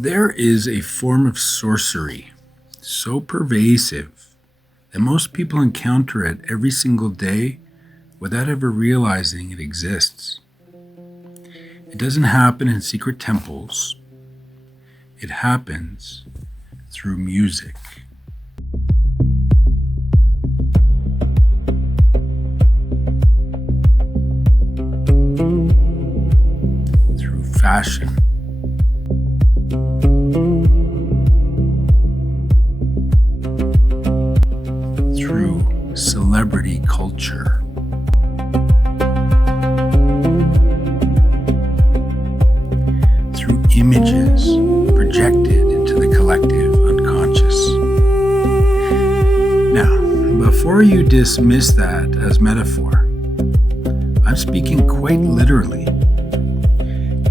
There is a form of sorcery so pervasive that most people encounter it every single day without ever realizing it exists. It doesn't happen in secret temples. It happens through music. Through fashion. Through celebrity culture. Through images projected into the collective unconscious. Now, before you dismiss that as metaphor, I'm speaking quite literally.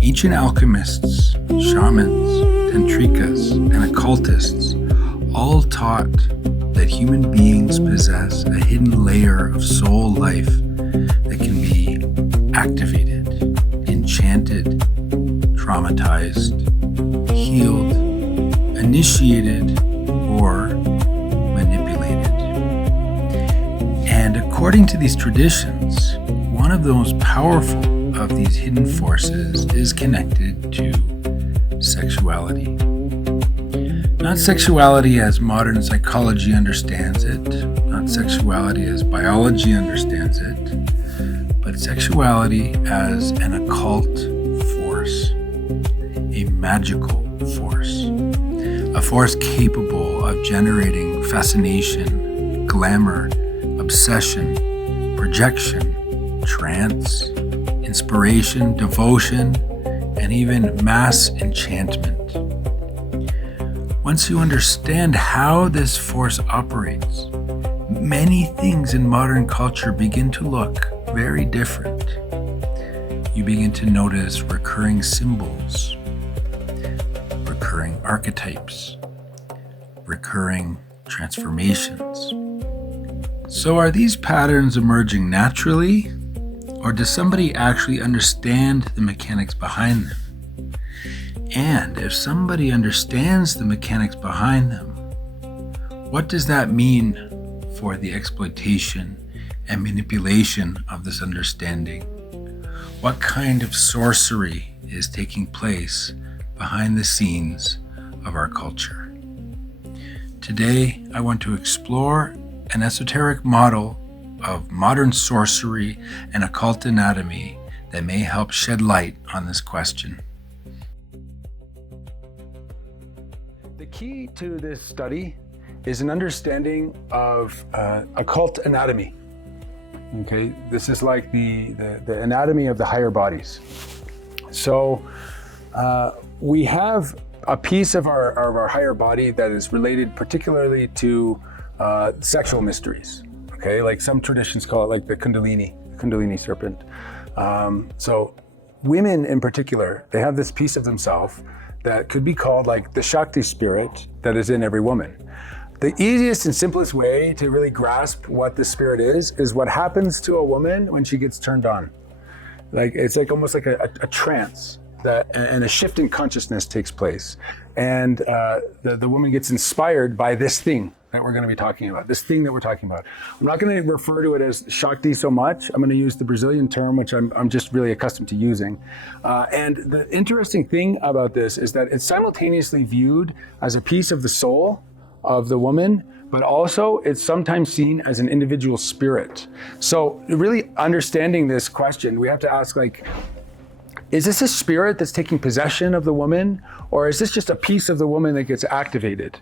Ancient alchemists, shamans, tantrikas, and occultists all taught that human beings possess a hidden layer of soul life that can be activated, enchanted, traumatized, healed, initiated, or manipulated. And according to these traditions, one of the most powerful of these hidden forces is connected to sexuality. Not sexuality as modern psychology understands it, not sexuality as biology understands it, but sexuality as an occult force, a magical force, a force capable of generating fascination, glamour, obsession, projection, trance, inspiration, devotion, and even mass enchantment. Once you understand how this force operates, many things in modern culture begin to look very different. You begin to notice recurring symbols, recurring archetypes, recurring transformations. So are these patterns emerging naturally, or does somebody actually understand the mechanics behind them? And if somebody understands the mechanics behind them, what does that mean for the exploitation and manipulation of this understanding? What kind of sorcery is taking place behind the scenes of our culture? Today, I want to explore an esoteric model of modern sorcery and occult anatomy that may help shed light on this question. The key to this study is an understanding of occult anatomy. Okay, this is like the anatomy of the higher bodies. So we have a piece of our higher body that is related particularly to sexual mysteries. Okay, like some traditions call it like the Kundalini serpent. So women in particular, they have this piece of themselves that could be called like the Shakti spirit that is in every woman. The easiest and simplest way to really grasp what the spirit is what happens to a woman when she gets turned on. Like it's like almost like a trance and a shift in consciousness takes place. And the woman gets inspired by this thing that we're going to be talking about, this thing that we're talking about. I'm not going to refer to it as Shakti so much. I'm going to use the Brazilian term, which I'm just really accustomed to using. And the interesting thing about this is that it's simultaneously viewed as a piece of the soul of the woman, but also it's sometimes seen as an individual spirit. So really understanding this question, we have to ask, like, is this a spirit that's taking possession of the woman, or is this just a piece of the woman that gets activated?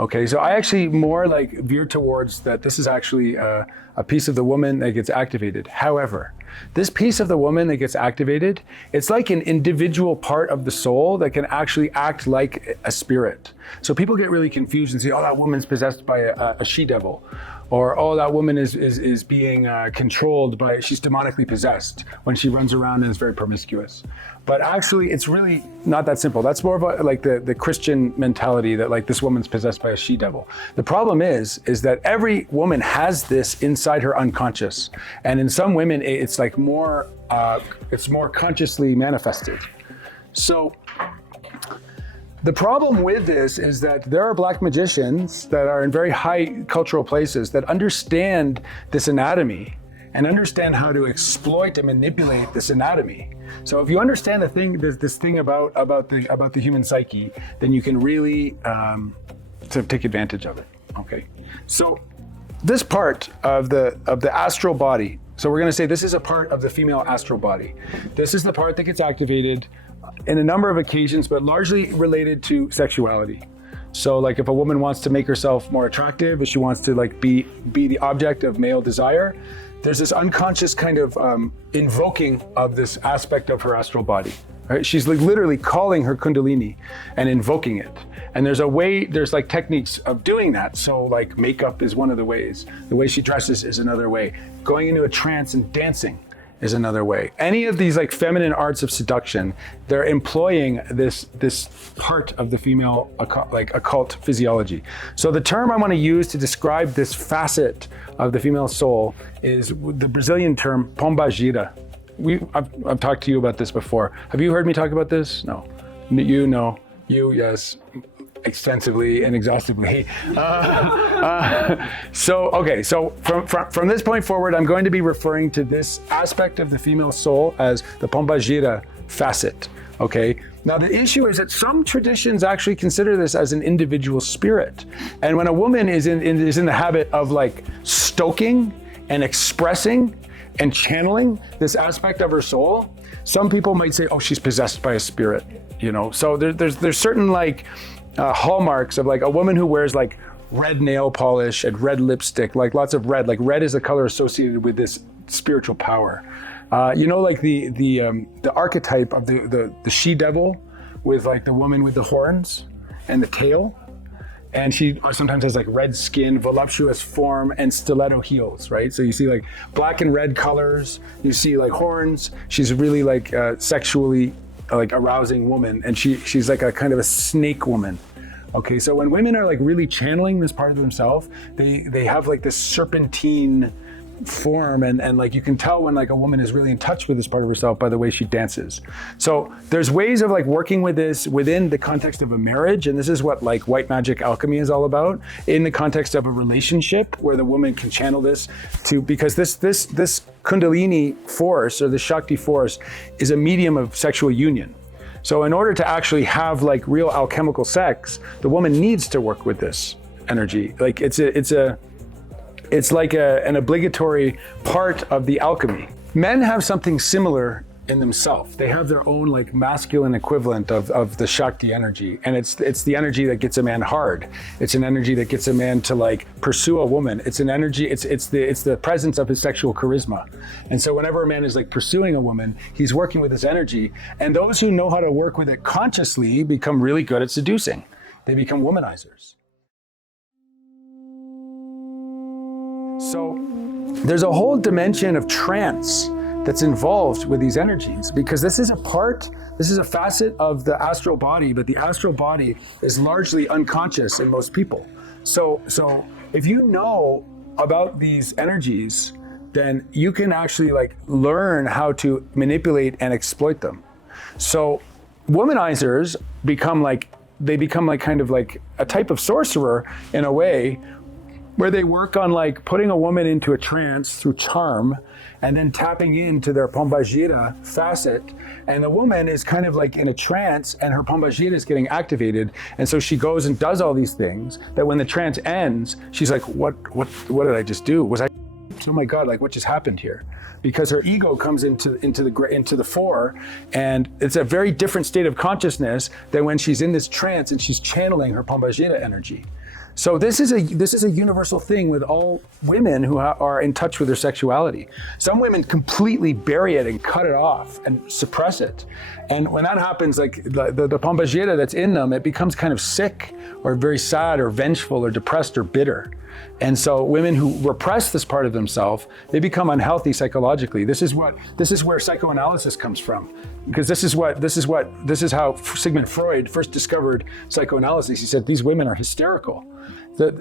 Okay, so I actually more like veer towards that this is actually a piece of the woman that gets activated. However, this piece of the woman that gets activated, it's like an individual part of the soul that can actually act like a spirit. So people get really confused and say, oh, that woman's possessed by a she-devil. Or, oh, that woman is being controlled by, she's demonically possessed when she runs around and is very promiscuous. But actually, it's really not that simple. That's more of a, like the Christian mentality that like this woman's possessed by a she-devil. The problem is that every woman has this inside her unconscious. And in some women, it's like it's more consciously manifested. So The problem with this is that there are black magicians that are in very high cultural places that understand this anatomy and understand how to exploit and manipulate this anatomy. So if you understand this thing about the human psyche, then you can really sort of take advantage of it. Okay, so this part of the astral body. So we're going to say this is a part of the female astral body. This is the part that gets activated in a number of occasions, but largely related to sexuality. So like if a woman wants to make herself more attractive, if she wants to like be the object of male desire, there's this unconscious kind of invoking of this aspect of her astral body. Right? She's like literally calling her kundalini and invoking it. And there's like techniques of doing that. So like makeup is one of the ways. The way she dresses is another way. Going into a trance and dancing is another way. Any of these like feminine arts of seduction, they're employing this part of the female occult physiology. So the term I want to use to describe this facet of the female soul is the Brazilian term pomba gira. I've talked to you about this before. Have you heard me talk about this? No. You know. You, yes. Extensively and exhaustively. So from this point forward, I'm going to be referring to this aspect of the female soul as the pomba gira facet. Okay. Now the issue is that some traditions actually consider this as an individual spirit, and when a woman is in the habit of like stoking and expressing and channeling this aspect of her soul, some people might say, "Oh, she's possessed by a spirit." You know. So there's certain like hallmarks of like a woman who wears like red nail polish and red lipstick, like lots of red. Like red is a color associated with this spiritual power. Like the archetype of the she devil, with like the woman with the horns and the tail, and she sometimes has like red skin, voluptuous form, and stiletto heels. Right. So you see like black and red colors. You see like horns. She's really like sexually like arousing woman, and she's like a kind of a snake woman. Okay, so when women are like really channeling this part of themselves, they have like this serpentine form, and like you can tell when like a woman is really in touch with this part of herself by the way she dances. So there's ways of like working with this within the context of a marriage, and this is what like white magic alchemy is all about, in the context of a relationship where the woman can channel this because this kundalini force, or the Shakti force, is a medium of sexual union. So in order to actually have like real alchemical sex, the woman needs to work with this energy. Like it's like an obligatory part of the alchemy. Men have something similar in themselves. They have their own like masculine equivalent of the Shakti energy, and it's the energy that gets a man hard. It's an energy that gets a man to like pursue a woman. It's an energy. It's the presence of his sexual charisma. And so whenever a man is like pursuing a woman, he's working with this energy. And those who know how to work with it consciously become really good at seducing. They become womanizers. So there's a whole dimension of trance that's involved with these energies, because this is a facet of the astral body, but the astral body is largely unconscious in most people. So if you know about these energies, then you can actually like learn how to manipulate and exploit them. So womanizers become like kind of like a type of sorcerer in a way, where they work on like putting a woman into a trance through charm and then tapping into their pomba gira facet. And the woman is kind of like in a trance, and her pomba gira is getting activated. And so she goes and does all these things that when the trance ends, she's like, what did I just do? Oh my God, like what just happened here? Because her ego comes into the fore, and it's a very different state of consciousness than when she's in this trance and she's channeling her pomba gira energy. So this is a universal thing with all women who are in touch with their sexuality. Some women completely bury it and cut it off and suppress it. And when that happens, like the pomba gira that's in them, it becomes kind of sick or very sad or vengeful or depressed or bitter. And so women who repress this part of themselves, they become unhealthy psychologically. This is where psychoanalysis comes from, because this is how Sigmund Freud first discovered psychoanalysis. He said these women are hysterical.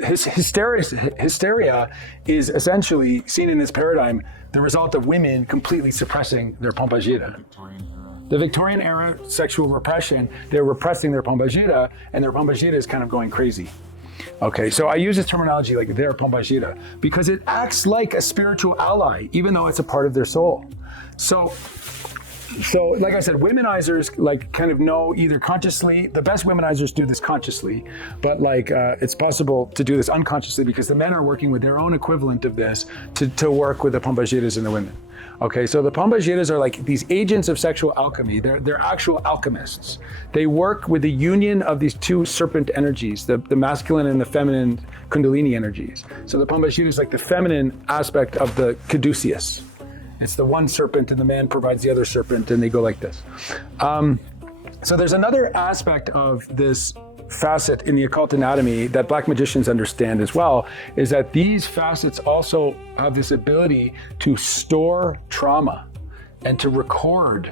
Hysteria is essentially, seen in this paradigm, the result of women completely suppressing their pomba gira. The Victorian era sexual repression, they're repressing their Pombajira, and their Pombajira is kind of going crazy. Okay, so I use this terminology like their Pombajira because it acts like a spiritual ally, even though it's a part of their soul. So like I said, womenizers like kind of know either consciously, the best womenizers do this consciously, but like it's possible to do this unconsciously because the men are working with their own equivalent of this to work with the Pombajiras and the women. Okay, so the Pombajiras are like these agents of sexual alchemy. They're actual alchemists. They work with the union of these two serpent energies, the masculine and the feminine Kundalini energies. So the Pombajira is like the feminine aspect of the caduceus. It's the one serpent and the man provides the other serpent and they go like this. So there's another aspect of this facet in the occult anatomy that black magicians understand as well, is that these facets also have this ability to store trauma and to record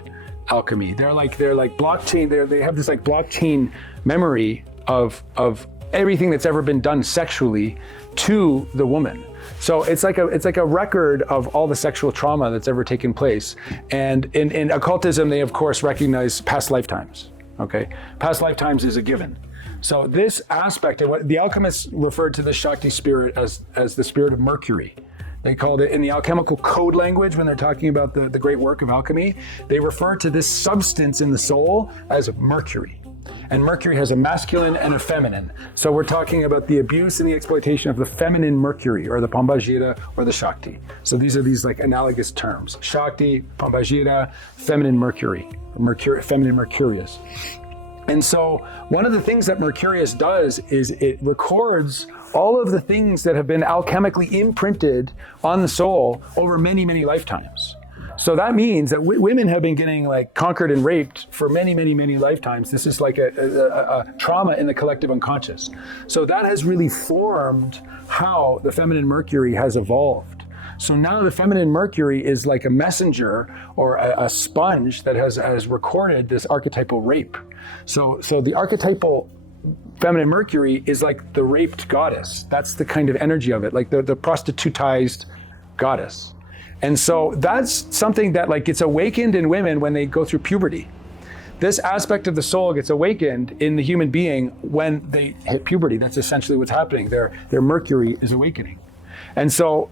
alchemy. They're like blockchain, they have this like blockchain memory of everything that's ever been done sexually to the woman. So it's like a record of all the sexual trauma that's ever taken place. And in occultism, they of course recognize past lifetimes. Okay, past lifetimes is a given. So this aspect of what the alchemists referred to the Shakti spirit as the spirit of Mercury. They called it in the alchemical code language when they're talking about the great work of alchemy. They refer to this substance in the soul as Mercury. And Mercury has a masculine and a feminine. So we're talking about the abuse and the exploitation of the feminine Mercury, or the Pombajira, or the Shakti. So these are these like analogous terms: Shakti, Pombajira, feminine Mercury, feminine Mercurius. And so one of the things that Mercurius does is it records all of the things that have been alchemically imprinted on the soul over many, many lifetimes. So that means that women have been getting like conquered and raped for many, many, many lifetimes. This is like a trauma in the collective unconscious. So that has really formed how the feminine Mercury has evolved. So now the feminine Mercury is like a messenger or a sponge that has recorded this archetypal rape. So the archetypal feminine Mercury is like the raped goddess. That's the kind of energy of it, like the prostitutized goddess. And so that's something that like gets awakened in women when they go through puberty. This aspect of the soul gets awakened in the human being when they hit puberty. That's essentially what's happening. Their Mercury is awakening. And so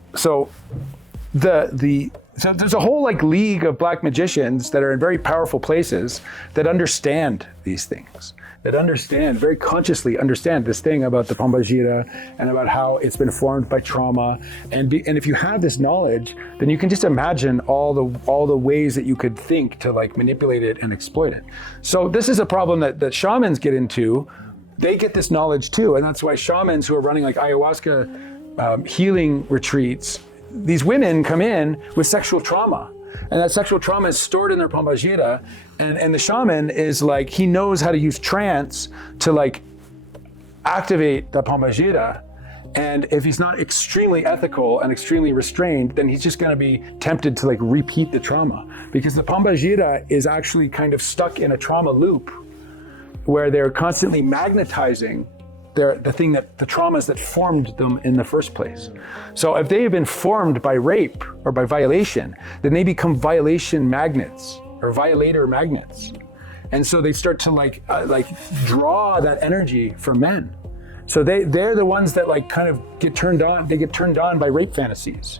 there's a whole like league of black magicians that are in very powerful places that understand these things, that understand, very consciously understand this thing about the Pombajira and about how it's been formed by trauma. And if you have this knowledge, then you can just imagine all the ways that you could think to like manipulate it and exploit it. So this is a problem that shamans get into. They get this knowledge too. And that's why shamans who are running like ayahuasca healing retreats, these women come in with sexual trauma, and that sexual trauma is stored in their Pombajira, and the shaman is like, he knows how to use trance to like activate the Pombajira, and if he's not extremely ethical and extremely restrained, then he's just going to be tempted to like repeat the trauma, because the Pombajira is actually kind of stuck in a trauma loop where they're constantly magnetizing the traumas that formed them in the first place. So if they have been formed by rape or by violation, then they become violation magnets or violator magnets. And so they start to like draw that energy from men. So they're the ones that like kind of get turned on. They get turned on by rape fantasies.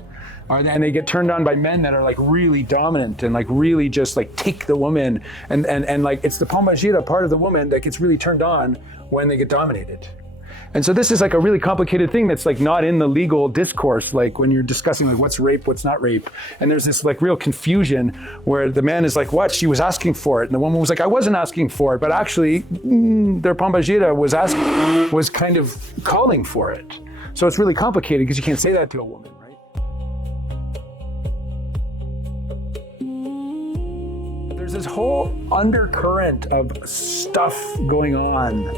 And they get turned on by men that are like really dominant and like really just like take the woman. And like it's the Pombajira part of the woman that gets really turned on when they get dominated. And so this is like a really complicated thing that's like not in the legal discourse, like when you're discussing like what's rape, what's not rape. And there's this like real confusion where the man is like, what? She was asking for it. And the woman was like, I wasn't asking for it, but actually their Pombajira was kind of calling for it. So it's really complicated because you can't say that to a woman, right? There's this whole undercurrent of stuff going on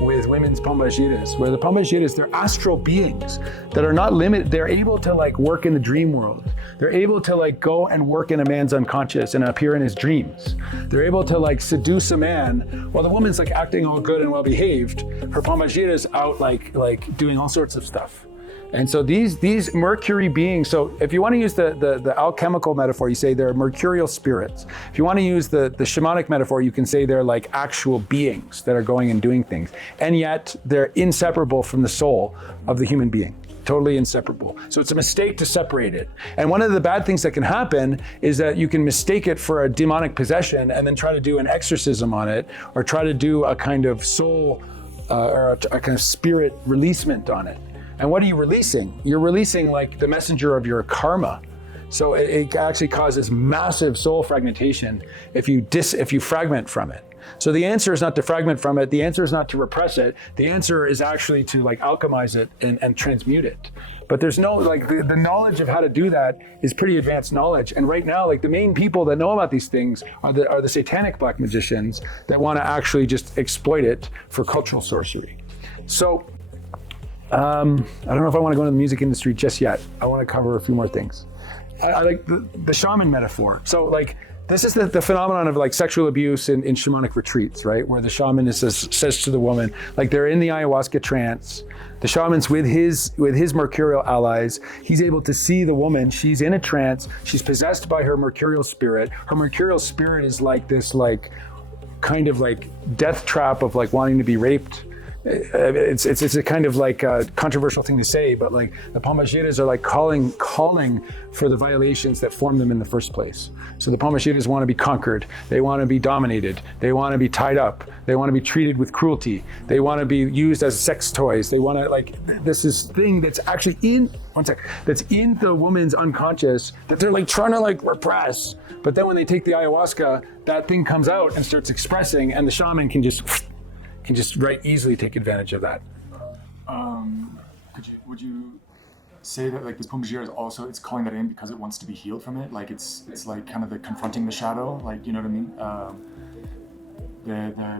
with women's Pombajiras, where the Pombajiras, they're astral beings that are not limited. They're able to like work in the dream world. They're able to like go and work in a man's unconscious and appear in his dreams. They're able to like seduce a man while the woman's like acting all good and well behaved. Her Pombajira's out like doing all sorts of stuff. And so these Mercury beings, so if you want to use the alchemical metaphor, you say they're mercurial spirits. If you want to use the shamanic metaphor, you can say they're like actual beings that are going and doing things. And yet they're inseparable from the soul of the human being. Totally inseparable. So it's a mistake to separate it. And one of the bad things that can happen is that you can mistake it for a demonic possession and then try to do an exorcism on it, or try to do a kind of soul or a kind of spirit releasement on it. And what are you releasing? You're releasing like the messenger of your karma. So it actually causes massive soul fragmentation if you fragment from it. So the answer is not to fragment from it. The answer is not to repress it. The answer is actually to like alchemize it and transmute it. But there's no, like the knowledge of how to do that is pretty advanced knowledge. And right now, like the main people that know about these things are the satanic black magicians that want to actually just exploit it for cultural sorcery. So I don't know if I want to go into the music industry just yet. I want to cover a few more things. I like the shaman metaphor. So like, this is the phenomenon of like sexual abuse in shamanic retreats, right? Where the shaman says to the woman, like they're in the ayahuasca trance, the shaman's with his mercurial allies. He's able to see the woman. She's in a trance. She's possessed by her mercurial spirit. Her mercurial spirit is like this, like kind of like death trap of like wanting to be raped. It's a kind of like a controversial thing to say, but like the Pombagiras are like calling for the violations that formed them in the first place. So the Pombagiras want to be conquered. They want to be dominated. They want to be tied up. They want to be treated with cruelty. They want to be used as sex toys. They want to like, this is thing that's actually that's in the woman's unconscious that they're like trying to like repress. But then when they take the ayahuasca, that thing comes out and starts expressing, and the shaman can just right easily take advantage of that. Would you say that like this Pombagira is also, it's calling that in because it wants to be healed from it? Like it's like kind of the confronting the shadow, like, you know what I mean?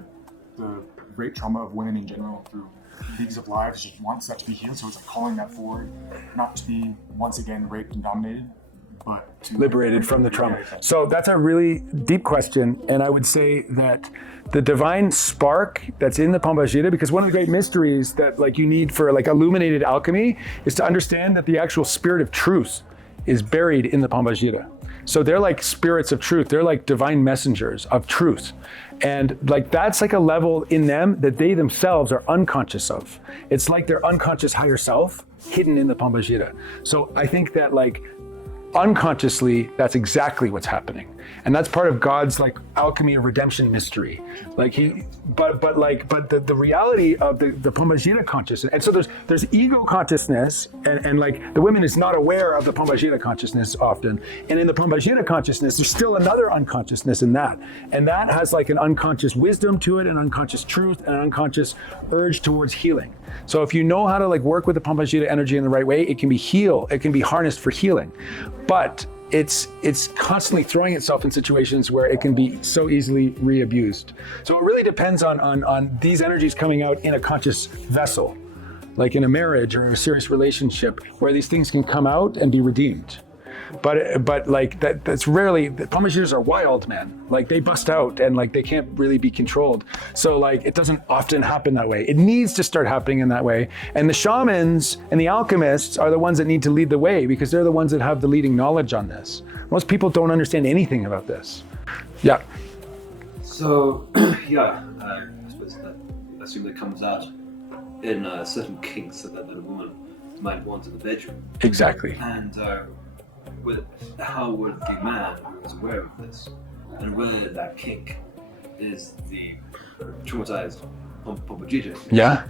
The rape trauma of women in general through leagues of lives just wants that to be healed, so it's like calling that forward, not to be once again raped and dominated, but to liberated from the trauma. So that's a really deep question, and I would say that the divine spark that's in the Pombagira, because one of the great mysteries that like you need for like illuminated alchemy is to understand that the actual spirit of truth is buried in the Pombagira. So they're like spirits of truth. They're like divine messengers of truth. And like that's like a level in them that they themselves are unconscious of. It's like their unconscious higher self hidden in the Pombagira. So I think that like unconsciously, that's exactly what's happening. And that's part of God's like alchemy of redemption mystery. Like but the reality of the Pombagira consciousness. And so there's ego consciousness, and like the women is not aware of the Pombagira consciousness often. And in the Pombagira consciousness, there's still another unconsciousness in that. And that has like an unconscious wisdom to it, an unconscious truth, and an unconscious urge towards healing. So if you know how to like work with the Pombagira energy in the right way, it can be it can be harnessed for healing. But it's constantly throwing itself in situations where it can be so easily re-abused. So it really depends on these energies coming out in a conscious vessel, like in a marriage or a serious relationship, where these things can come out and be redeemed. But like that's rarely, the Pombagiras are wild, man. Like they bust out and like they can't really be controlled. So like it doesn't often happen that way. It needs to start happening in that way. And the shamans and the alchemists are the ones that need to lead the way, because they're the ones that have the leading knowledge on this. Most people don't understand anything about this. Yeah. So yeah, I suppose that I assume that comes out in certain kinks that a woman might want in the bedroom. Exactly. And how would the man who is aware of this and whether that kink is the traumatized Pombagira? Yeah.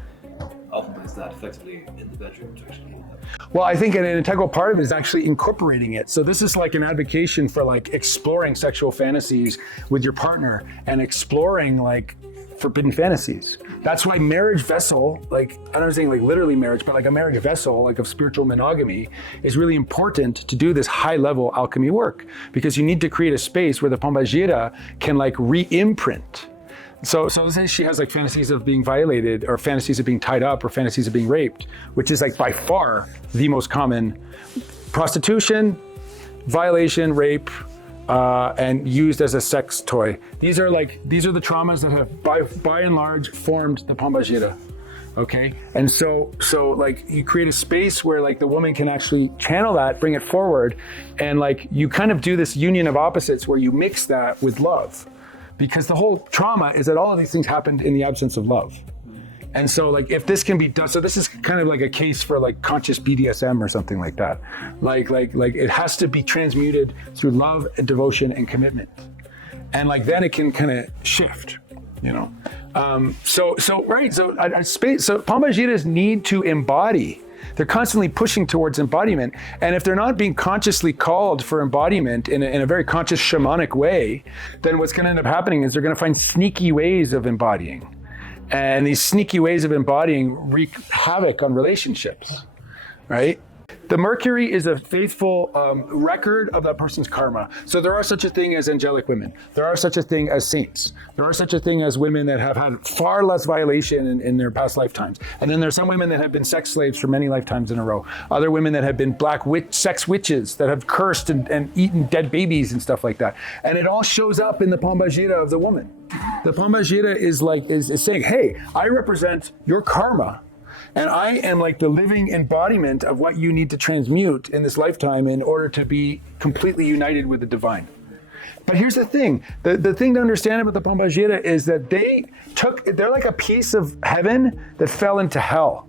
Ultimately, is that effectively in the bedroom to actually heal that? Well, I think an integral part of it is actually incorporating it. So this is like an advocation for like exploring sexual fantasies with your partner and exploring like forbidden fantasies. That's why marriage vessel, like I'm not saying like literally marriage, but like a marriage vessel, like of spiritual monogamy, is really important to do this high level alchemy work, because you need to create a space where the Pombagira can like re-imprint. So let's say she has like fantasies of being violated, or fantasies of being tied up, or fantasies of being raped, which is like by far the most common: prostitution, violation, rape, and used as a sex toy. These are the traumas that have by and large formed the Pombagira. Okay, and so like you create a space where like the woman can actually channel that, bring it forward, and like you kind of do this union of opposites where you mix that with love, because the whole trauma is that all of these things happened in the absence of love. And so like if this can be done, so this is kind of like a case for like conscious BDSM or something like that. Like it has to be transmuted through love and devotion and commitment, and like then it can kind of shift, you know. So Pombagiras need to embody. They're constantly pushing towards embodiment. And if they're not being consciously called for embodiment in a very conscious shamanic way, then what's going to end up happening is they're going to find sneaky ways of embodying. And these sneaky ways of embodying wreak havoc on relationships, right? The Mercury is a faithful record of that person's karma. So there are such a thing as angelic women. There are such a thing as saints. There are such a thing as women that have had far less violation in their past lifetimes. And then there's some women that have been sex slaves for many lifetimes in a row. Other women that have been black sex witches that have cursed and eaten dead babies and stuff like that. And it all shows up in the Pombagira of the woman. The Pombagira is saying, hey, I represent your karma. And I am like the living embodiment of what you need to transmute in this lifetime in order to be completely united with the divine. But here's the thing. The thing to understand about the Pombagira is that they're like a piece of heaven that fell into hell.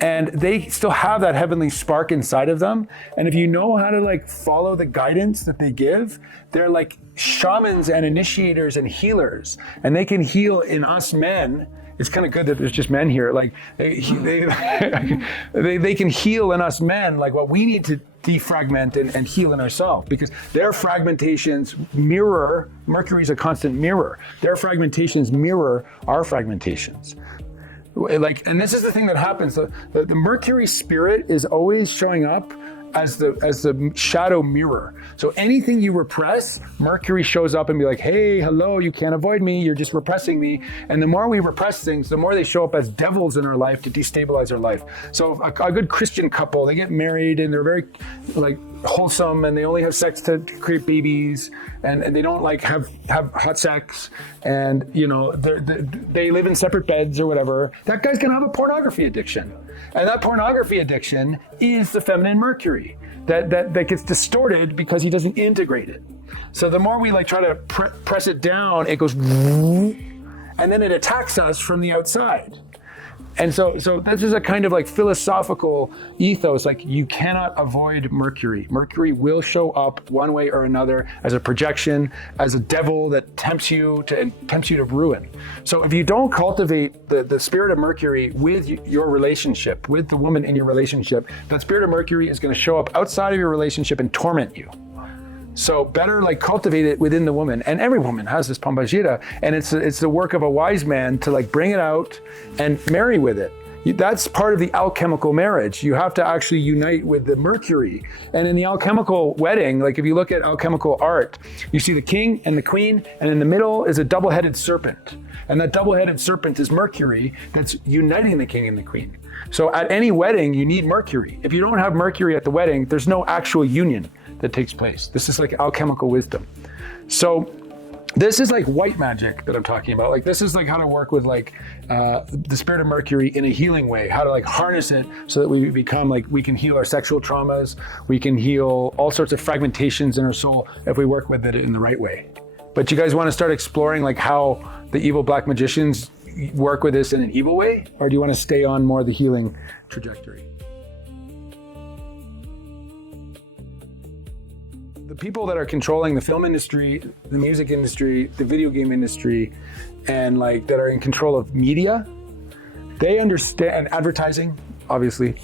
And they still have that heavenly spark inside of them. And if you know how to like follow the guidance that they give, they're like shamans and initiators and healers. And they can heal in us men. It's kind of good that there's just men here. Like they can heal in us men, like what we need to defragment and heal in ourselves, because their fragmentations mirror, Mercury's a constant mirror. Their fragmentations mirror our fragmentations. Like, and this is the thing that happens. The Mercury spirit is always showing up as the shadow mirror. So anything you repress, Mercury shows up and be like, hey, hello, you can't avoid me, you're just repressing me. And the more we repress things, the more they show up as devils in our life to destabilize our life. So a good Christian couple, they get married and they're very like wholesome and they only have sex to create babies and they don't like have hot sex and you know they live in separate beds or whatever. That guy's gonna have a pornography addiction. And that pornography addiction is the feminine Mercury that gets distorted because he doesn't integrate it. So the more we like try to press it down, it goes and then it attacks us from the outside. And so this is a kind of like philosophical ethos, like you cannot avoid Mercury. Mercury will show up one way or another as a projection, as a devil that tempts you to ruin. So if you don't cultivate the spirit of Mercury with your relationship, with the woman in your relationship, that spirit of Mercury is going to show up outside of your relationship and torment you. So better like cultivate it within the woman, and every woman has this Pombagira, and it's the work of a wise man to like bring it out and marry with it. That's part of the alchemical marriage. You have to actually unite with the Mercury. And in the alchemical wedding, like if you look at alchemical art, you see the king and the queen, and in the middle is a double-headed serpent. And that double-headed serpent is Mercury that's uniting the king and the queen. So at any wedding, you need Mercury. If you don't have Mercury at the wedding, there's no actual union that takes place. This is like alchemical wisdom. So this is like white magic that I'm talking about. Like this is like how to work with like the spirit of Mercury in a healing way, how to like harness it so that we become like, we can heal our sexual traumas. We can heal all sorts of fragmentations in our soul if we work with it in the right way. But you guys want to start exploring like how the evil black magicians work with this in an evil way? Or do you want to stay on more the healing trajectory? The people that are controlling the film industry, the music industry, the video game industry, and like that are in control of media, they understand, and advertising, obviously,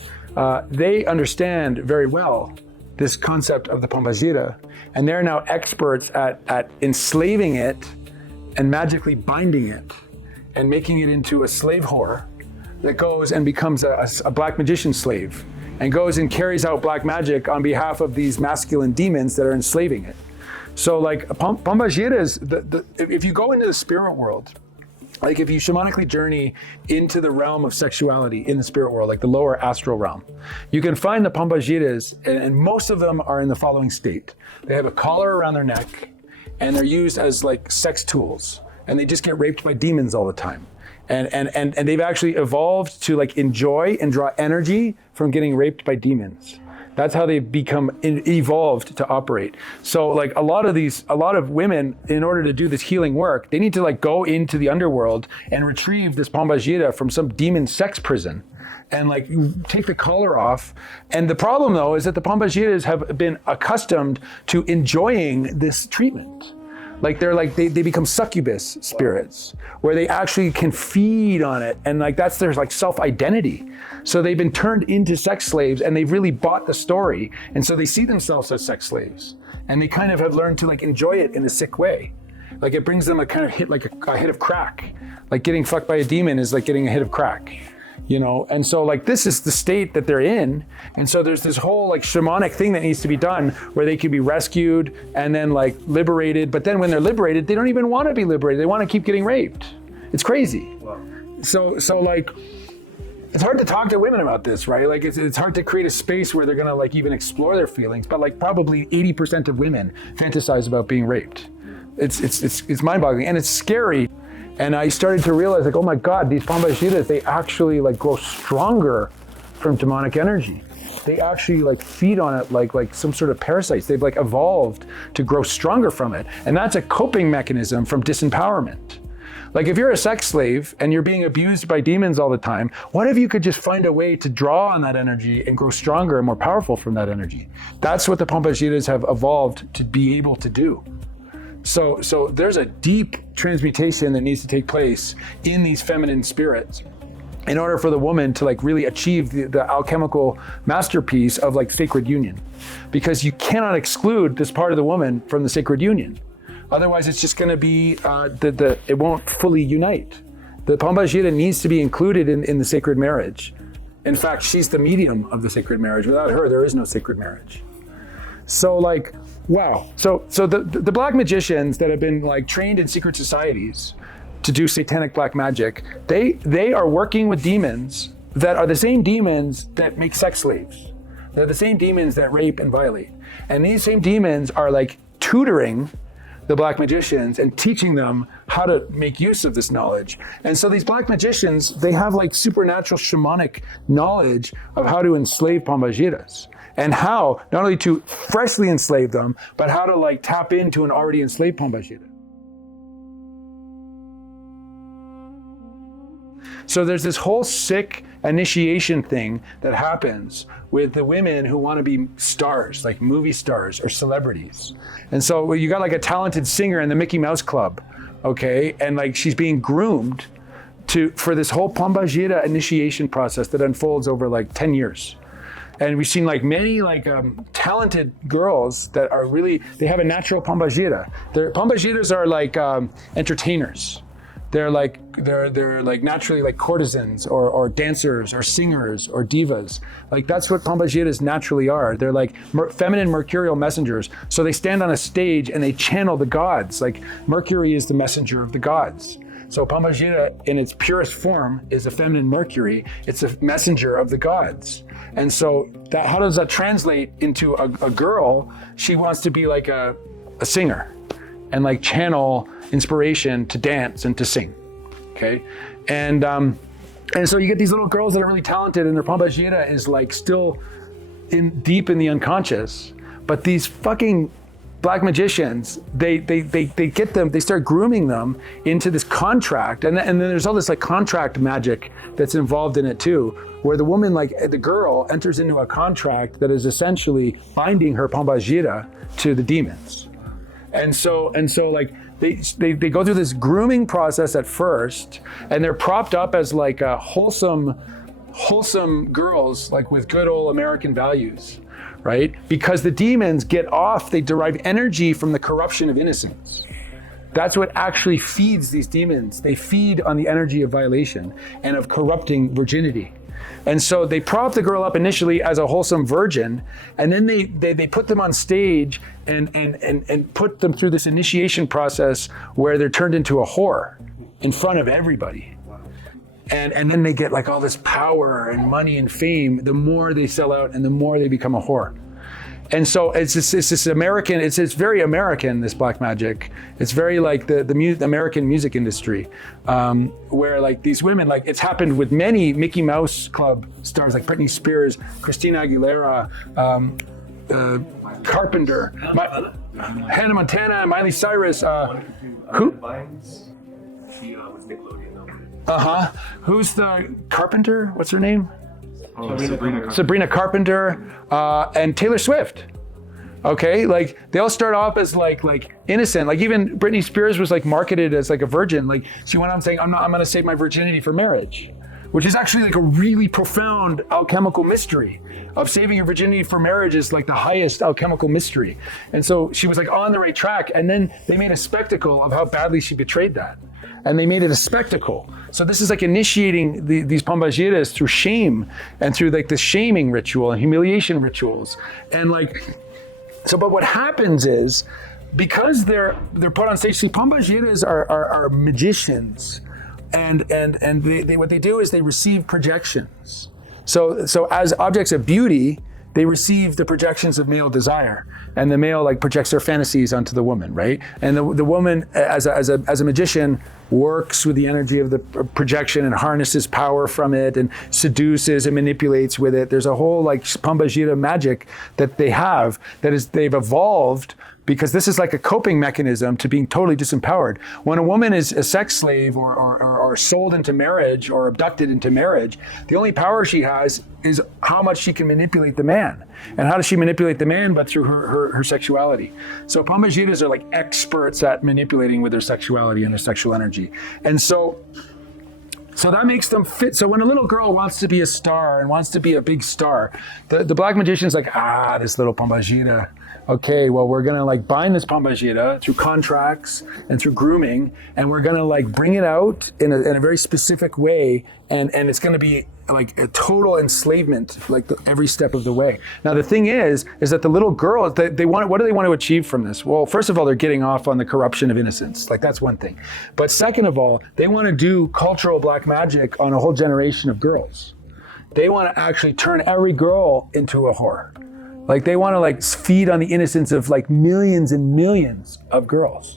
they understand very well this concept of the Pombagira, and they're now experts at enslaving it and magically binding it and making it into a slave whore that goes and becomes a black magician slave and goes and carries out black magic on behalf of these masculine demons that are enslaving it. So like Pombagiras, if you go into the spirit world, like if you shamanically journey into the realm of sexuality in the spirit world, like the lower astral realm, you can find the Pombagiras, and most of them are in the following state. They have a collar around their neck, and they're used as like sex tools, and they just get raped by demons all the time. And they've actually evolved to like enjoy and draw energy from getting raped by demons. That's how they've become evolved to operate. So like a lot of women, in order to do this healing work, they need to like go into the underworld and retrieve this Pombagira from some demon sex prison and like take the collar off. And the problem though is that the Pombagiras have been accustomed to enjoying this treatment. Like they become succubus spirits where they actually can feed on it. And like that's their like self-identity. So they've been turned into sex slaves and they've really bought the story. And so they see themselves as sex slaves. And they kind of have learned to like enjoy it in a sick way. Like it brings them a kind of hit, like a hit of crack. Like getting fucked by a demon is like getting a hit of crack. You know, and so like this is the state that they're in. And so there's this whole like shamanic thing that needs to be done where they can be rescued and then like liberated. But then when they're liberated, they don't even want to be liberated. They want to keep getting raped. It's crazy. Wow. So like, it's hard to talk to women about this, right? Like it's hard to create a space where they're going to like even explore their feelings. But like probably 80% of women fantasize about being raped. It's mind-boggling and it's scary. And I started to realize like, oh my God, these Pombagiras, they actually like grow stronger from demonic energy. They actually like feed on it like some sort of parasites. They've like evolved to grow stronger from it. And that's a coping mechanism from disempowerment. Like if you're a sex slave and you're being abused by demons all the time, what if you could just find a way to draw on that energy and grow stronger and more powerful from that energy? That's what the Pombagiras have evolved to be able to do. So there's a deep transmutation that needs to take place in these feminine spirits in order for the woman to like really achieve the alchemical masterpiece of like sacred union. Because you cannot exclude this part of the woman from the sacred union. Otherwise it's just gonna be, it won't fully unite. The Pombagira needs to be included in the sacred marriage. In fact, she's the medium of the sacred marriage. Without her, there is no sacred marriage. So like, wow. So the black magicians that have been like trained in secret societies to do satanic black magic, they are working with demons that are the same demons that make sex slaves. They're the same demons that rape and violate. And these same demons are like tutoring the black magicians and teaching them how to make use of this knowledge. And so these black magicians, they have like supernatural shamanic knowledge of how to enslave Pombagiras. And how, not only to freshly enslave them, but how to like tap into an already enslaved Pombagira. So there's this whole sick initiation thing that happens with the women who want to be stars, like movie stars or celebrities. And so you got like a talented singer in the Mickey Mouse Club, okay? And like she's being groomed for this whole Pombagira initiation process that unfolds over like 10 years. And we've seen like many like talented girls that are really, they have a natural Pombagira. Pombagiras are like entertainers. They're like naturally like courtesans or dancers or singers or divas. Like that's what Pombagiras naturally are. They're like feminine mercurial messengers. So they stand on a stage and they channel the gods. Like Mercury is the messenger of the gods. So Pombagira in its purest form is a feminine Mercury. It's a messenger of the gods. And so how does that translate into a girl? She wants to be like a singer and like channel inspiration to dance and to sing, okay? And so you get these little girls that are really talented and their Pombagira is like still deep in the unconscious, but these fucking black magicians, they get them, they start grooming them into this contract. And then there's all this like contract magic that's involved in it too, where the woman, like the girl enters into a contract that is essentially binding her Pombagira to the demons. And so like they go through this grooming process at first, and they're propped up as like a wholesome girls, like with good old American values. Right? Because the demons get off, they derive energy from the corruption of innocence. That's what actually feeds these demons. They feed on the energy of violation and of corrupting virginity. And so they prop the girl up initially as a wholesome virgin, and then they put them on stage and put them through this initiation process where they're turned into a whore in front of everybody. And then they get like all this power and money and fame the more they sell out and the more they become a whore. And so it's this American, it's very American, this black magic. It's very like the American music industry, where like these women, like it's happened with many Mickey Mouse Club stars like Britney Spears, Christina Aguilera, Carpenter, Hannah Montana, Miley Cyrus. Who? Who's the Carpenter? What's her name? Sabrina Carpenter, and Taylor Swift. Okay, like they all start off as like innocent. Like even Britney Spears was like marketed as like a virgin. Like she went on saying, I'm going to save my virginity for marriage, which is actually like a really profound alchemical mystery. Of saving your virginity for marriage is like the highest alchemical mystery. And so she was like on the right track, and then they made a spectacle of how badly she betrayed that. And they made it a spectacle. So this is like initiating these pombagiras through shame and through like the shaming ritual and humiliation rituals. And like, so, but what happens is, because they're put on stage, see, pombagiras are magicians. And they what they do is they receive projections. So as objects of beauty, they receive the projections of male desire, and the male like projects their fantasies onto the woman, right? And the woman, as a magician, works with the energy of the projection and harnesses power from it, and seduces and manipulates with it. There's a whole like pombagira magic that they have they've evolved, because this is like a coping mechanism to being totally disempowered. When a woman is a sex slave or sold into marriage or abducted into marriage, the only power she has is how much she can manipulate the man. And how does she manipulate the man? But through her sexuality. So pombagiras are like experts at manipulating with their sexuality and their sexual energy. And so that makes them fit. So when a little girl wants to be a star and wants to be a big star, the black magician's like, this little pombagira. Okay, well, we're gonna like bind this pombagira through contracts and through grooming, and we're gonna like bring it out in a very specific way, and it's gonna be like a total enslavement, like every step of the way. Now the thing is that the little girls, what do they want to achieve from this? Well, first of all, they're getting off on the corruption of innocence. Like that's one thing. But second of all, they want to do cultural black magic on a whole generation of girls. They want to actually turn every girl into a whore. Like they want to like feed on the innocence of like millions and millions of girls.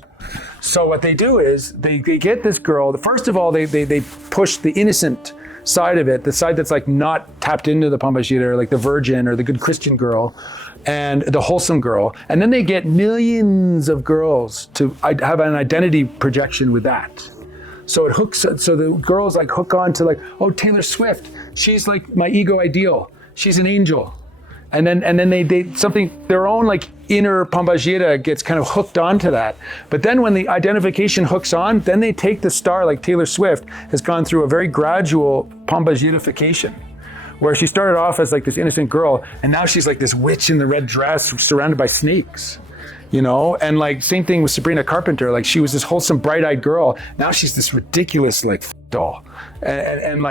So what they do is they get this girl. First of all, they push the innocent side of it, the side that's like not tapped into the pombagira, like the virgin or the good Christian girl, and the wholesome girl. And then they get millions of girls to have an identity projection with that. So it hooks. So the girls like hook on to like, oh, Taylor Swift, she's like my ego ideal. She's an angel. And then they something, their own like inner pombagira gets kind of hooked onto that. But then when the identification hooks on, then they take the star, like Taylor Swift has gone through a very gradual pombagirification, where she started off as like this innocent girl, and now she's like this witch in the red dress surrounded by snakes, you know? And like same thing with Sabrina Carpenter, like she was this wholesome bright-eyed girl. Now she's this ridiculous like doll. And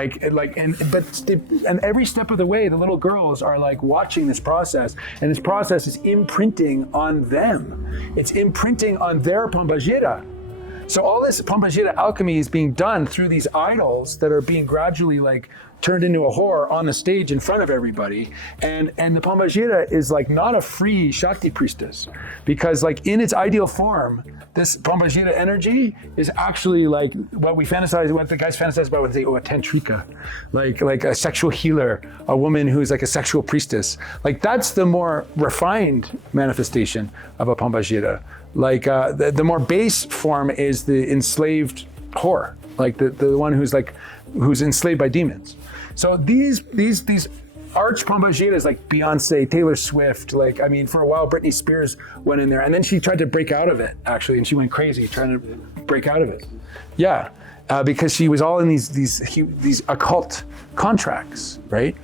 every step of the way, the little girls are like watching this process, and this process is imprinting on them. It's imprinting on their pombagira. So all this pombagira alchemy is being done through these idols that are being gradually like turned into a whore on the stage in front of everybody. And the pombagira is like not a free Shakti priestess, because like in its ideal form, this pombagira energy is actually like what the guys fantasize about when they say, a tantrika, like a sexual healer, a woman who's like a sexual priestess. Like that's the more refined manifestation of a pombagira. Like the more base form is the enslaved whore, like the one who's enslaved by demons. So these arch pombagiras like Beyonce, Taylor Swift, like, I mean, for a while Britney Spears went in there, and then she tried to break out of it actually, and she went crazy trying to break out of it. Yeah, because she was all in these occult contracts, right?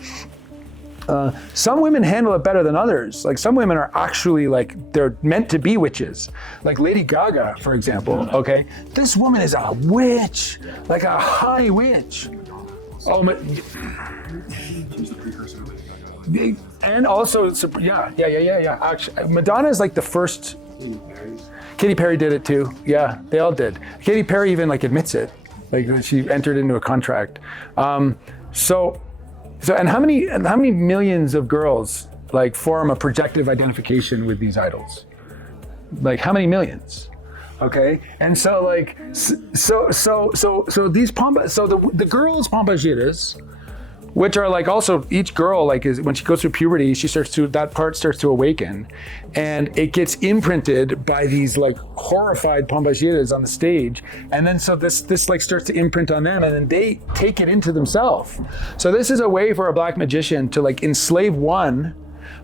Some women handle it better than others. Like some women are actually like, they're meant to be witches. Like Lady Gaga, for example, okay? This woman is a witch, like a high witch. Oh my, She's the precursor to Lady Gaga. and also, yeah. Actually, Madonna is like the first. Katy Perry did it too. Yeah, they all did. Katy Perry even like admits it. Like she entered into a contract. So and how many millions of girls like form a projective identification with these idols. Like how many millions? Okay, and so like so these the girls pombagiras, which are like also each girl like is when she goes through puberty, that part starts to awaken, and it gets imprinted by these like horrified pombagiras on the stage, and then so this like starts to imprint on them, and then they take it into themselves. So this is a way for a black magician to like enslave one,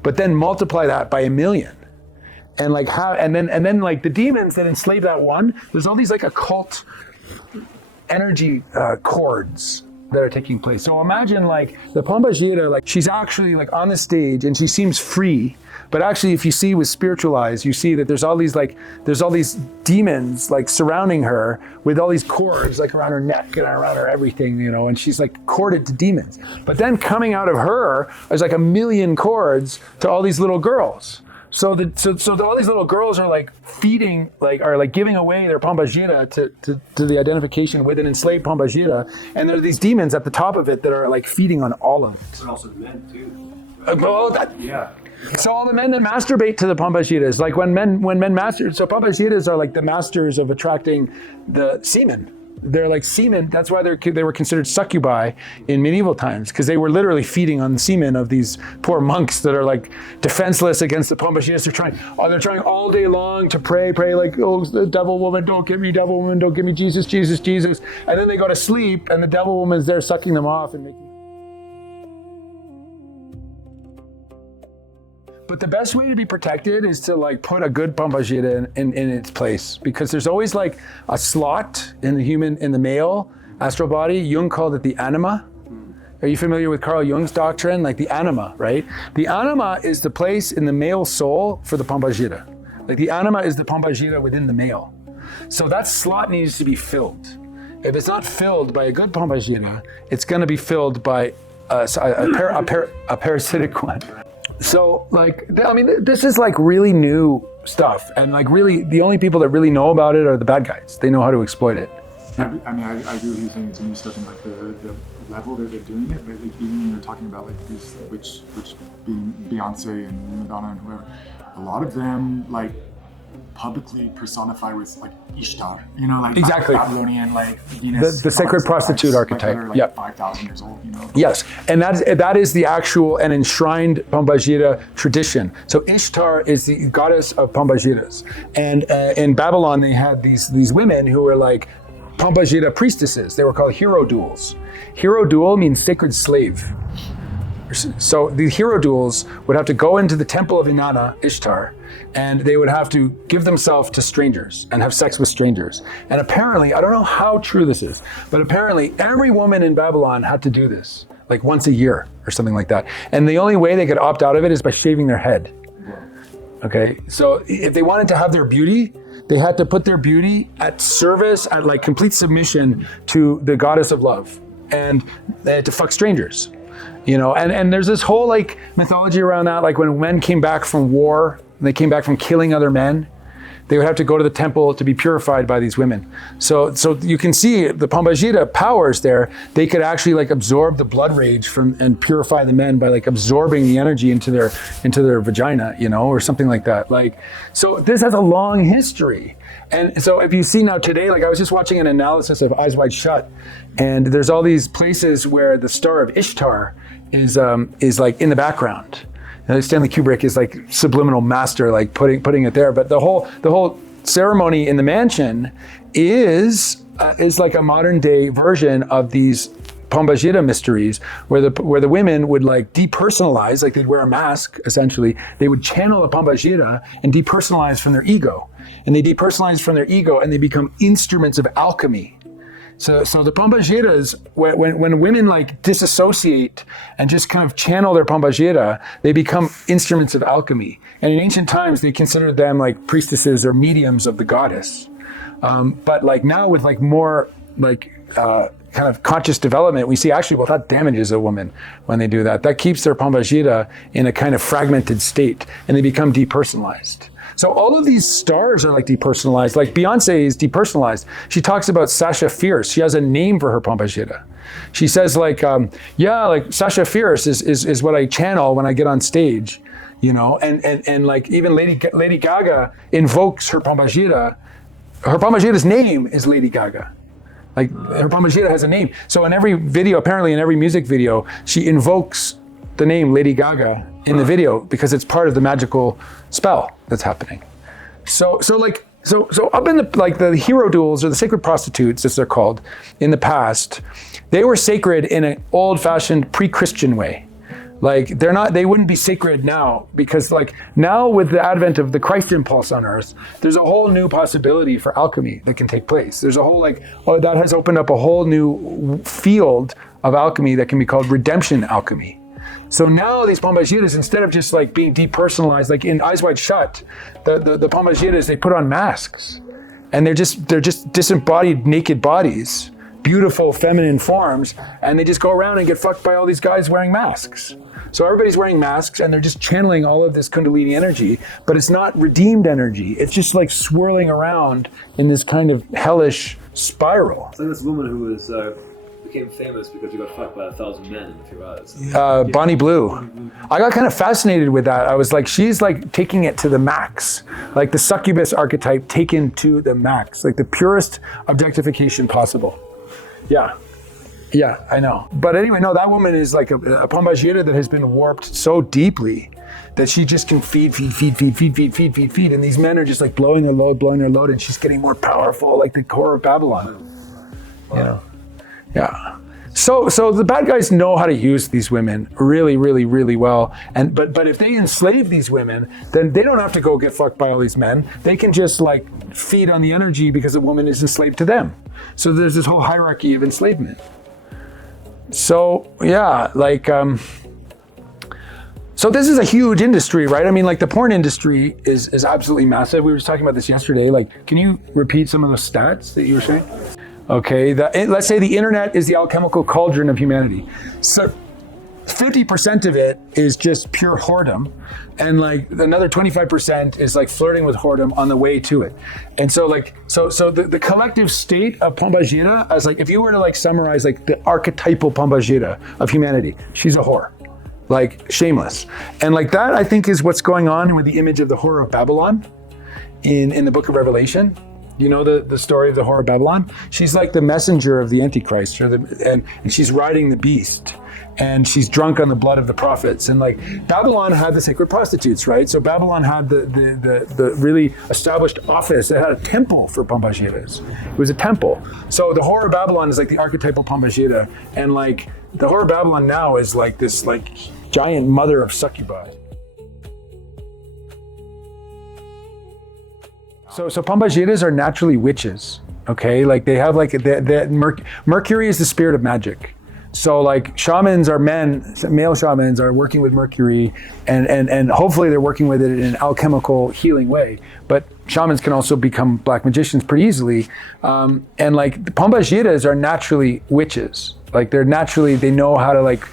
but then multiply that by a million. And like how, and then like the demons that enslave that one, there's all these like occult energy chords that are taking place. So imagine like the pombagira, like she's actually like on the stage and she seems free, but actually if you see with spiritual eyes, you see that there's all these demons like surrounding her with all these cords like around her neck and around her everything, you know, and she's like corded to demons. But then coming out of her is like a million cords to all these little girls. So all these little girls are like feeding, are like giving away their pombagira to the identification with an enslaved pombagira, and there are these demons at the top of it that are like feeding on all of it. And also the men too. Yeah. So all the men that masturbate to the pombagiras, like when men masturbate, so pombagiras are like the masters of attracting the semen. They're like semen. That's why they were considered succubi in medieval times, because they were literally feeding on the semen of these poor monks that are like defenseless against the pombagiras. They're trying all day long to pray like, oh, the devil woman, don't give me devil woman, don't give me Jesus, Jesus, Jesus. And then they go to sleep, and the devil woman's there sucking them off and making. But the best way to be protected is to like put a good pombagira in its place, because there's always like a slot in the male astral body. Jung called it the anima. Are you familiar with Carl Jung's doctrine? Like the anima, right? The anima is the place in the male soul for the pombagira. Like the anima is the pombagira within the male. So that slot needs to be filled. If it's not filled by a good pombagira, it's going to be filled by a parasitic one. So like, I mean, this is like really new stuff, and like really the only people that really know about it are the bad guys. They know how to exploit it. I mean, I agree with you saying it's new stuff in like the level that they're doing it, but like even when you're talking about like these, which being Beyonce and Madonna and whoever, a lot of them like publicly personify with like Ishtar, you know, like exactly. Babylonian, like Venus, the sacred prostitute archetype. Like, yep. 5,000 years old, you know. Yes, and that is the actual and enshrined pombagira tradition. So Ishtar is the goddess of pombagiras, and in Babylon they had these women who were like pombagira priestesses. They were called hero duels. Hero duel means sacred slave. So the hero duels would have to go into the temple of Inanna, Ishtar, and they would have to give themselves to strangers and have sex with strangers. And apparently, I don't know how true this is, but apparently every woman in Babylon had to do this, like once a year or something like that. And the only way they could opt out of it is by shaving their head. Okay, so if they wanted to have their beauty, they had to put their beauty at service, at like complete submission to the goddess of love. And they had to fuck strangers. You know, and there's this whole like mythology around that, like when men came back from war, they came back from killing other men, they would have to go to the temple to be purified by these women. So you can see the pombagira powers there, they could actually like absorb the blood rage from and purify the men by like absorbing the energy into their vagina, you know, or something like that. Like, so this has a long history. And so if you see now today, like I was just watching an analysis of Eyes Wide Shut, and there's all these places where the star of Ishtar is like in the background. And Stanley Kubrick is like subliminal master, like putting it there. But the whole ceremony in the mansion is like a modern day version of these pombagira mysteries, where the women would like depersonalize, like they'd wear a mask essentially. They would channel a pombagira and depersonalize from their ego. And they depersonalize from their ego and they become instruments of alchemy. So the pombagiras, when women like disassociate and just kind of channel their pombagira, they become instruments of alchemy. And in ancient times, they considered them like priestesses or mediums of the goddess. But like now with like more like kind of conscious development, we see actually, well, that damages a woman when they do that. That keeps their pombagira in a kind of fragmented state and they become depersonalized. So all of these stars are like depersonalized. Like Beyonce is depersonalized. She talks about Sasha Fierce. She has a name for her pombagira. She says like, like Sasha Fierce is what I channel when I get on stage. you know, and like even Lady Gaga invokes her Pombagira. Her Pombagira's name is Lady Gaga. Like her Pombagira has a name. So in every video, apparently in every music video, she invokes the name Lady Gaga in the video because it's part of the magical spell that's happening. So up in the hero duels, or the sacred prostitutes as they're called in the past, they were sacred in an old-fashioned pre-Christian way. Like they wouldn't be sacred now, because like now with the advent of the Christ impulse on earth, there's a whole new possibility for alchemy that can take place. There's a whole that has opened up a whole new field of alchemy that can be called redemption alchemy. So now these Pombagiras, instead of just like being depersonalized, like in Eyes Wide Shut, the Pombagiras, they put on masks, and they're just disembodied naked bodies, beautiful feminine forms, and they just go around and get fucked by all these guys wearing masks. So everybody's wearing masks and they're just channeling all of this Kundalini energy, but it's not redeemed energy. It's just like swirling around in this kind of hellish spiral. It's like this woman who was became famous because she got fucked by 1,000 men in a few hours. Bonnie Blue. I got kind of fascinated with that. I was like, she's like taking it to the max, like the succubus archetype taken to the max, like the purest objectification possible. Yeah, I know. But anyway, no, that woman is like a Pombagira that has been warped so deeply that she just can feed. And these men are just like blowing their load, and she's getting more powerful, like the core of Babylon. You know? Yeah. So the bad guys know how to use these women really, really, really well. And but if they enslave these women, then they don't have to go get fucked by all these men. They can just like feed on the energy because the woman is enslaved to them. So there's this whole hierarchy of enslavement. So yeah, like so this is a huge industry, right? I mean, like the porn industry is absolutely massive. We were just talking about this yesterday. Like, can you repeat some of the stats that you were saying? Okay, let's say the internet is the alchemical cauldron of humanity. So 50% of it is just pure whoredom, and like another 25% is like flirting with whoredom on the way to it. And so like so the collective state of Pombagira, as like if you were to like summarize like the archetypal Pombagira of humanity, she's a whore, like shameless. And like that, I think, is what's going on with the image of the whore of Babylon in the book of Revelation. You know the story of the whore of Babylon? She's like the messenger of the Antichrist, and she's riding the beast, and she's drunk on the blood of the prophets. And like Babylon had the sacred prostitutes, right? So Babylon had the really established office. It had a temple for Pombagiras. It was a temple. So the whore of Babylon is like the archetypal Pombagira, and like the whore of Babylon now is like this like giant mother of succubi. So Pombagiras are naturally witches, okay? Like they have like Mercury is the spirit of magic. So like shamans are men, male shamans are working with Mercury, and hopefully they're working with it in an alchemical healing way. But shamans can also become black magicians pretty easily. And like the Pombagiras are naturally witches. Like they know how to like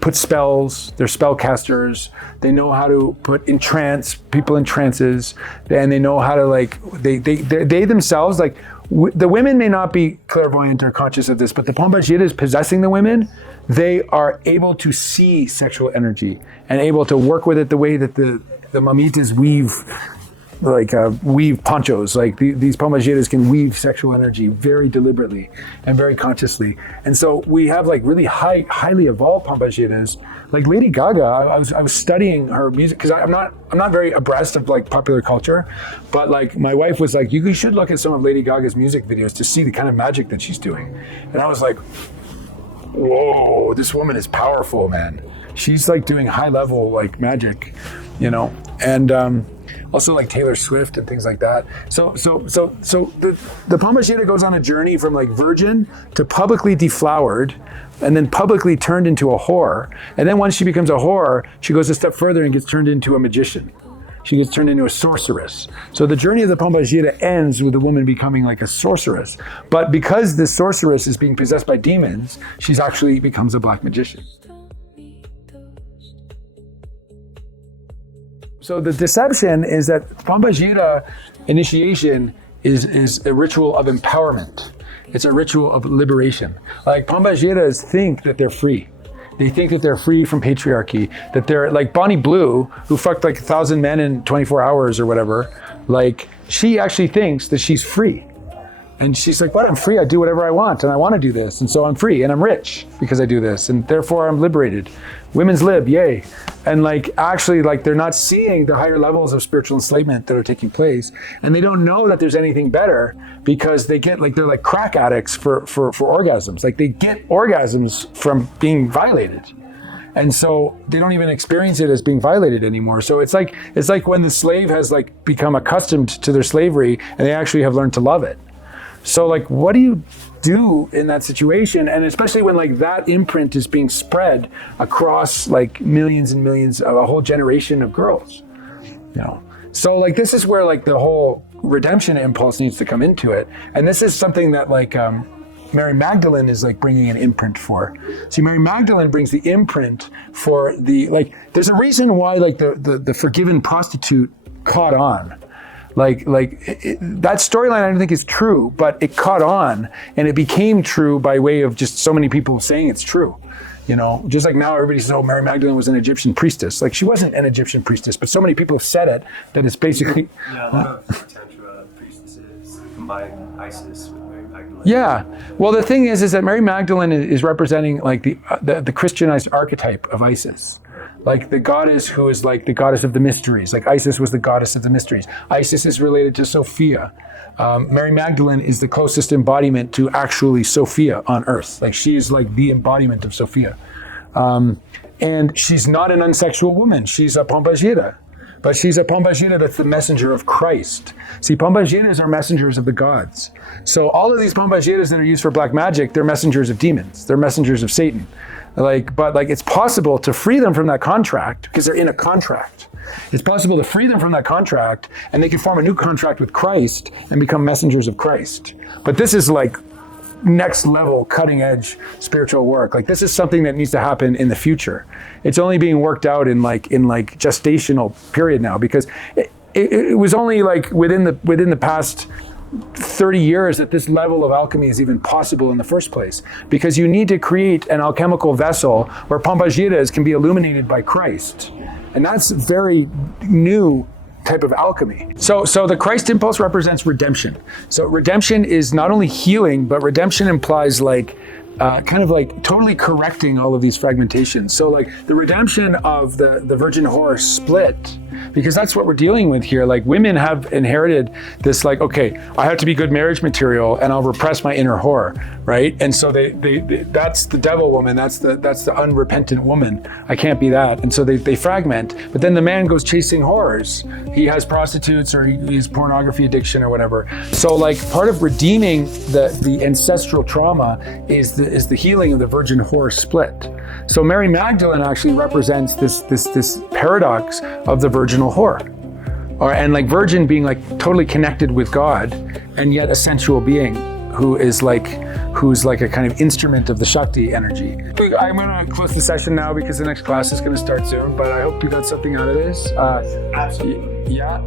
put spells, they're spellcasters, they know how to put people in trances, and they know how to like, they themselves, like the women may not be clairvoyant or conscious of this, but the Pombagiras possessing the women, they are able to see sexual energy and able to work with it the way that the mamitas weave ponchos. Like these Pombagiras can weave sexual energy very deliberately and very consciously. And so we have like really highly evolved Pombagiras. Like Lady Gaga, I was studying her music because I'm not very abreast of like popular culture, but like my wife was like, you should look at some of Lady Gaga's music videos to see the kind of magic that she's doing. And I was like, whoa, this woman is powerful, man. She's like doing high level like magic, you know, and also like Taylor Swift and things like that. So the Pombagira goes on a journey from like virgin to publicly deflowered, and then publicly turned into a whore. And then once she becomes a whore, she goes a step further and gets turned into a magician. She gets turned into a sorceress. So the journey of the Pombagira ends with the woman becoming like a sorceress. But because this sorceress is being possessed by demons, she's actually becomes a black magician. So the deception is that Pombagira initiation is a ritual of empowerment. It's a ritual of liberation. Like Pombagiras think that they're free. They think that they're free from patriarchy, that they're like Bonnie Blue, who fucked like 1,000 men in 24 hours or whatever. Like, she actually thinks that she's free. And she's like, what? I'm free. I do whatever I want. And I want to do this. And so I'm free. And I'm rich because I do this. And therefore I'm liberated. Women's lib, yay. And like, actually, like, they're not seeing the higher levels of spiritual enslavement that are taking place. And they don't know that there's anything better because they get like, they're like crack addicts for orgasms. Like, they get orgasms from being violated. And so they don't even experience it as being violated anymore. So it's like when the slave has like become accustomed to their slavery and they actually have learned to love it. So like, what do you do in that situation? And especially when like that imprint is being spread across like millions and millions of a whole generation of girls, you know? So like, this is where like the whole redemption impulse needs to come into it. And this is something that like Mary Magdalene is like bringing an imprint for. See, Mary Magdalene brings the imprint for the, like, there's a reason why like the forgiven prostitute caught on. That storyline I don't think is true, but it caught on and it became true by way of just so many people saying it's true. You know, just like now everybody says, oh, Mary Magdalene was an Egyptian priestess. Like, she wasn't an Egyptian priestess, but so many people have said it that it's basically... Yeah, a lot of Tantra priestesses combine Isis with Mary Magdalene. Yeah. Well, the thing is that Mary Magdalene is representing like the Christianized archetype of Isis. Like the goddess who is like the goddess of the mysteries. Like Isis was the goddess of the mysteries. Isis is related to Sophia. Mary Magdalene is the closest embodiment to actually Sophia on earth. Like, she is like the embodiment of Sophia. And she's not an unsexual woman. She's a Pombagira. But she's a Pombagira that's the messenger of Christ. See, Pombagiras are messengers of the gods. So all of these Pombagiras that are used for black magic, they're messengers of demons. They're messengers of Satan. But it's possible to free them from that contract because they're in a contract. It's possible to free them from that contract and they can form a new contract with Christ and become messengers of Christ. But this is like next level, cutting edge spiritual work. Like, this is something that needs to happen in the future. It's only being worked out in gestational period now, because it was only like within the past 30 years that this level of alchemy is even possible in the first place, because you need to create an alchemical vessel where Pombagiras can be illuminated by Christ. And that's very new type of alchemy. So the Christ impulse represents redemption. So redemption is not only healing, but redemption implies like kind of like totally correcting all of these fragmentations. So like the redemption of the virgin whore split, because that's what we're dealing with here. Like, women have inherited this, like, okay, I have to be good marriage material and I'll repress my inner whore, right? And so they that's the devil woman, that's the unrepentant woman. I can't be that. And so they fragment, but then the man goes chasing whores. He has prostitutes or he has pornography addiction or whatever. So like, part of redeeming the ancestral trauma is the healing of the virgin whore split. So Mary Magdalene actually represents this paradox of the virginal whore, and like virgin being like totally connected with God, and yet a sensual being who's like a kind of instrument of the Shakti energy. I'm gonna close the session now because the next class is gonna start soon, but I hope you got something out of this. Absolutely. Yeah.